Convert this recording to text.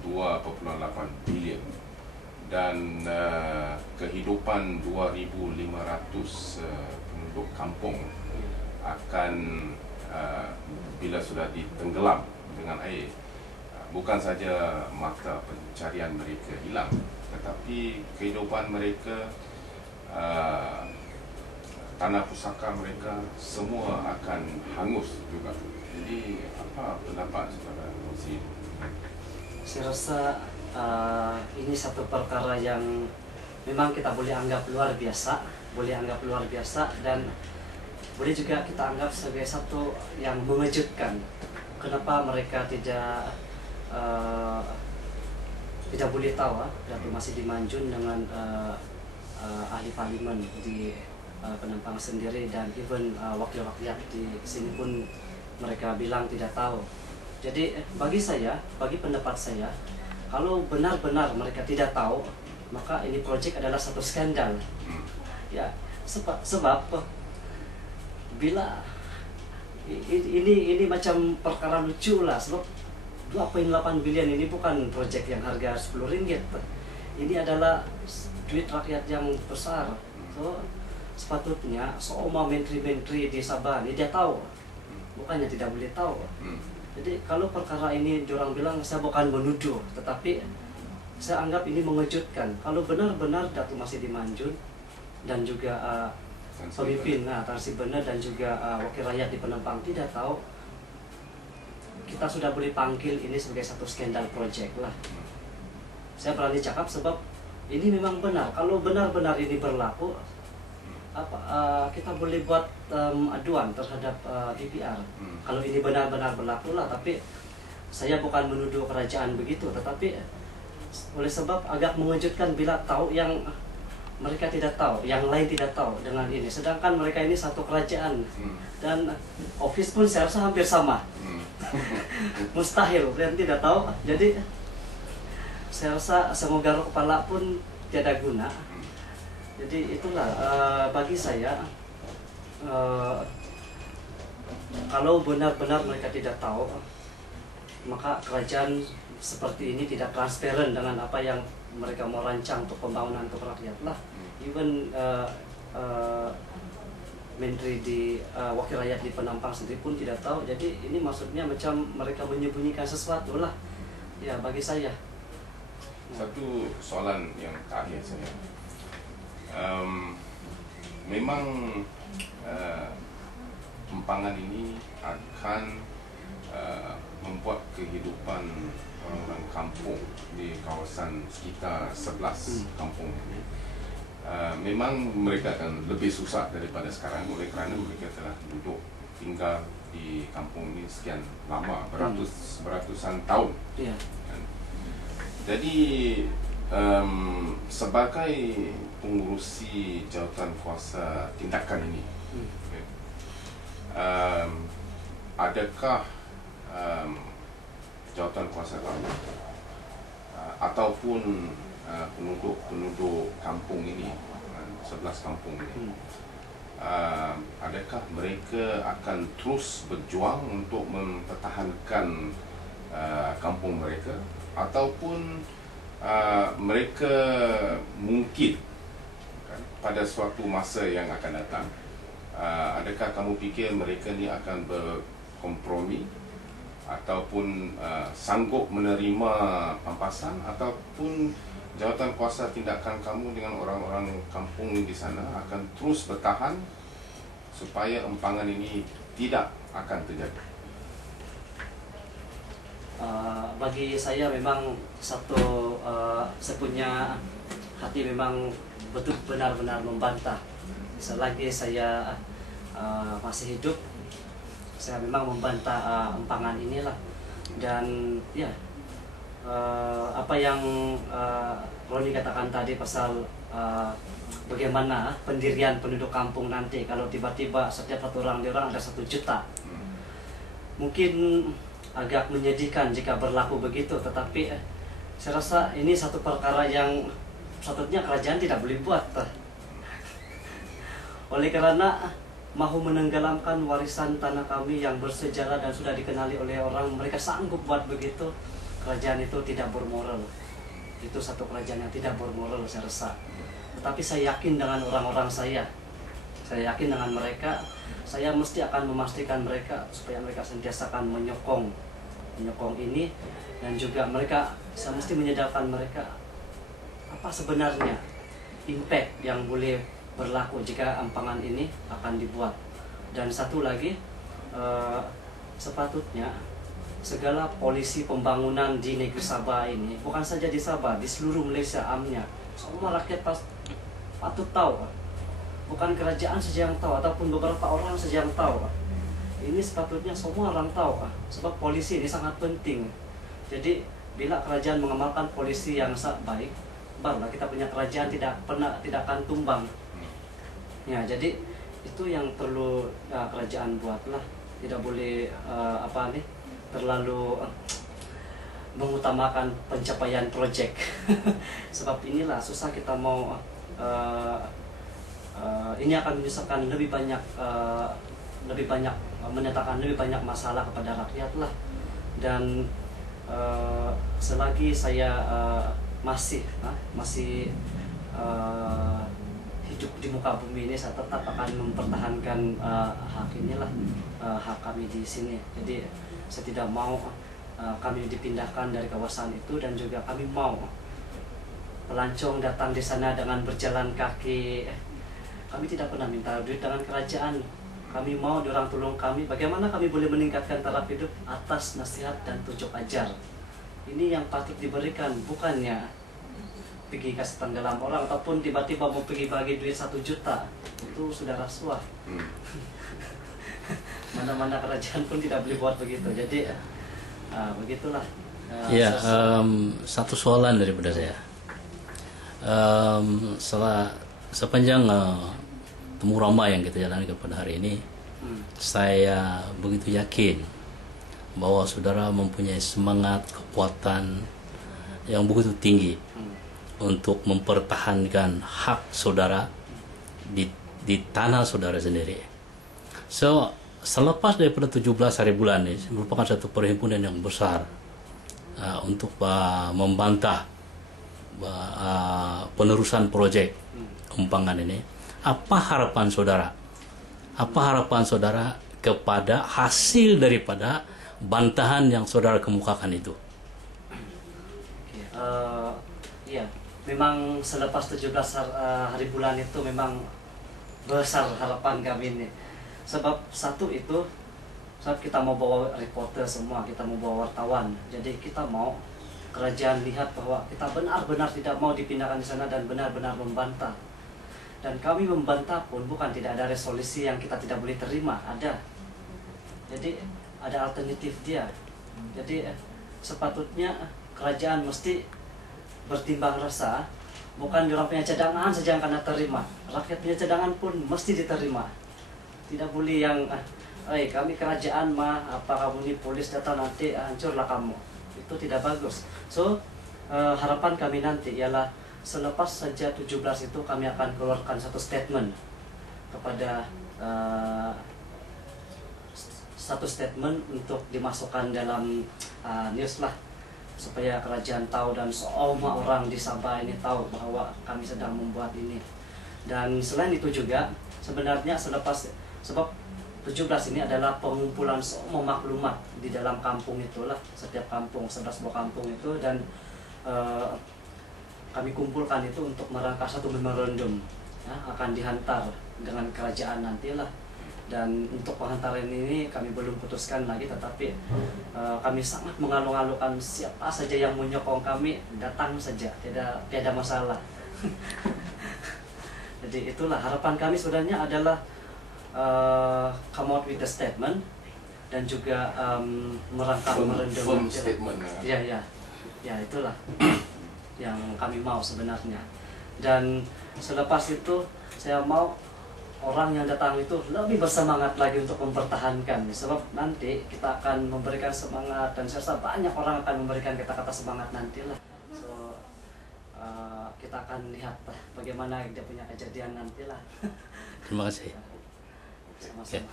2,8 bilion dan kehidupan 2,500 penduduk kampung akan bila sudah ditenggelam dengan air, bukan saja mata pencarian mereka hilang, tetapi kehidupan mereka, tanah pusaka mereka semua akan hangus juga. Jadi apa pendapat saudara Rozi? Saya rasa ini satu perkara yang memang kita boleh anggap luar biasa, dan boleh juga kita anggap sebagai satu yang mengejutkan. Kenapa mereka tidak boleh tahu, Datuk Masidi Manjun dengan ahli parlimen di Penampang sendiri, dan even wakil rakyat di sini pun mereka bilang tidak tahu. Jadi bagi pendapat saya, kalau benar-benar mereka tidak tahu, maka ini proyek adalah satu skandal. Ya, sebab bila ini macam perkara lucu lah, sebab 2,8 bilion ini bukan proyek yang harga RM10. Ini adalah duit rakyat yang besar. So, sepatutnya semua menteri-menteri di Sabah ini dia tahu, bukannya tidak boleh tahu. Jadi kalau perkara ini diorang bilang, saya bukan menuduh, tetapi saya anggap ini mengejutkan. Kalau benar-benar Datuk Masidi Manjun dan juga pemimpin Tan Sri Benda dan juga wakil rakyat di Penampang tidak tahu, kita sudah boleh panggil ini sebagai satu skandal project lah. Saya berani cakap sebab ini memang benar. Kalau benar-benar ini berlaku, kita boleh buat aduan terhadap DPR. Kalau ini benar-benar berlaku lah. Tapi saya bukan menuduh kerajaan begitu, tetapi oleh sebab agak mengejutkan bila tahu yang mereka tidak tahu, yang lain tidak tahu dengan ini. Sedangkan mereka ini satu kerajaan dan office pun saya rasa hampir sama. Mustahil yang tidak tahu. Jadi saya rasa semoga roh kepala pun tiada guna. Jadi itulah bagi saya, kalau benar-benar mereka tidak tahu, maka kerajaan seperti ini tidak transparan dengan apa yang mereka mau rancang untuk pembangunan untuk rakyat lah. Even menteri di wakil rakyat di Penampang sendiri pun tidak tahu. Jadi ini maksudnya macam mereka menyembunyikan sesuatu lah. Ya, bagi saya. Satu soalan yang terakhir saya. Memang empangan ini akan membuat kehidupan orang-orang kampung di kawasan sekitar 11 kampung ini memang mereka akan lebih susah daripada sekarang, oleh kerana mereka telah duduk tinggal di kampung ini sekian lama, beratusan tahun. Jadi sebagai pengurusi jawatan kuasa tindakan ini, adakah jawatan kuasa kamu ataupun penduduk kampung ini, 11 kampung ini, adakah mereka akan terus berjuang untuk mempertahankan kampung mereka, ataupun mereka mungkin pada suatu masa yang akan datang, adakah kamu fikir mereka ni akan berkompromi ataupun sanggup menerima pampasan, ataupun jawatan kuasa tindakan kamu dengan orang-orang kampung di sana akan terus bertahan supaya empangan ini tidak akan terjadi? Bagi saya memang satu, saya punya hati memang betul benar-benar membantah. Selagi saya masih hidup, saya memang membantah empangan inilah. Dan ya, apa yang Roni katakan tadi pasal bagaimana pendirian penduduk kampung nanti kalau tiba-tiba setiap satu orang ada 1 juta, mungkin agak menyedihkan jika berlaku begitu. Tetapi saya rasa ini satu perkara yang sepatutnya kerajaan tidak boleh buat. Oleh karena mahu menenggelamkan warisan tanah kami yang bersejarah dan sudah dikenali oleh orang, mereka sanggup buat begitu. kerajaan itu tidak bermoral. Itu satu kerajaan yang tidak bermoral saya rasa. Tetapi saya yakin dengan orang-orang saya yakin dengan mereka, saya mesti akan memastikan mereka supaya mereka sentiasa akan menyokong ini, dan juga saya mesti menyadarkan mereka apa sebenarnya impact yang boleh berlaku jika ampangan ini akan dibuat. Dan satu lagi, sepatutnya segala polisi pembangunan di negeri Sabah ini, bukan saja di Sabah, di seluruh Malaysia amnya, semua rakyat patut tahu. Bukan kerajaan saja yang tahu ataupun beberapa orang saja yang tahu. Ini sepatutnya semua orang tahu, sebab polisi ini sangat penting. Jadi bila kerajaan mengamalkan polisi yang baik, barulah kita punya kerajaan tidak akan tumbang. Ya, jadi itu yang perlu kerajaan buatlah. Tidak boleh terlalu mengutamakan pencapaian proyek. Sebab inilah susah kita mau ini akan menyusahkan lebih banyak mendatangkan lebih banyak masalah kepada rakyat lah. Dan selagi saya masih hidup di muka bumi ini, saya tetap akan mempertahankan hak kami di sini. Jadi saya tidak mau kami dipindahkan dari kawasan itu, dan juga kami mau pelancong datang di sana dengan berjalan kaki. Kami tidak pernah minta duit dengan kerajaan. Kami mau diorang tolong kami. Bagaimana kami boleh meningkatkan taraf hidup atas nasihat dan tunjuk ajar. Ini yang patut diberikan, bukannya pergi kasih tenggelam orang ataupun tiba-tiba mau pergi bagi duit 1 juta. Itu sudah rasuah. Mana-mana kerajaan pun tidak boleh buat begitu. Jadi begitulah. Satu soalan daripada saya. Sepanjang temu ramai yang kita jalani pada hari ini, saya begitu yakin bahwa saudara mempunyai semangat, kekuatan yang begitu tinggi untuk mempertahankan hak saudara di tanah saudara sendiri. So, selepas daripada 17 hari bulan ini merupakan satu perhimpunan yang besar untuk membantah penerusan proyek ampangan ini. Apa harapan saudara? Apa harapan saudara kepada hasil daripada bantahan yang saudara kemukakan itu? Ya, memang selepas 17 hari bulan itu memang besar harapan kami ini. Sebab sebab kita mau bawa reporter semua, kita mau bawa wartawan. Jadi kita mau kerajaan lihat bahwa kita benar-benar tidak mau dipindahkan di sana dan benar-benar membantah. Dan kami membantah pun bukan tidak ada resolusi yang kita tidak boleh terima, ada. Jadi ada alternatif dia. Jadi sepatutnya kerajaan mesti bertimbang rasa, bukan orang punya cadangan saja yang akan terima, rakyat punya cadangan pun mesti diterima. Tidak boleh yang kami kerajaan apa kamu ini polis datang nanti hancurlah kamu. Itu tidak bagus. So harapan kami nanti ialah selepas saja 17 itu kami akan keluarkan satu statement kepada satu statement untuk dimasukkan dalam news lah, supaya kerajaan tahu dan semua orang di Sabah ini tahu bahwa kami sedang membuat ini. Dan selain itu juga sebenarnya sebab 17 ini adalah pengumpulan semua maklumat di dalam kampung itulah, setiap kampung 11 buah kampung itu, dan kami kumpulkan itu untuk merangkai satu memorandum akan dihantar dengan kerajaan nantilah. Dan untuk penghantaran ini kami belum putuskan lagi, tetapi kami sangat mengalu-alukan siapa saja yang menyokong kami datang saja, tiada masalah. Jadi itulah harapan kami sebenarnya adalah come out with the statement dan juga merangkai memorandum. Ya itulah yang kami mau sebenarnya. Dan selepas itu saya mau orang yang datang itu lebih bersemangat lagi untuk mempertahankan, sebab nanti kita akan memberikan semangat, dan saya rasa banyak orang akan memberikan kata-kata semangat nantilah. So kita akan lihat bagaimana dia punya kejadian nantilah. Terima kasih. Sama-sama.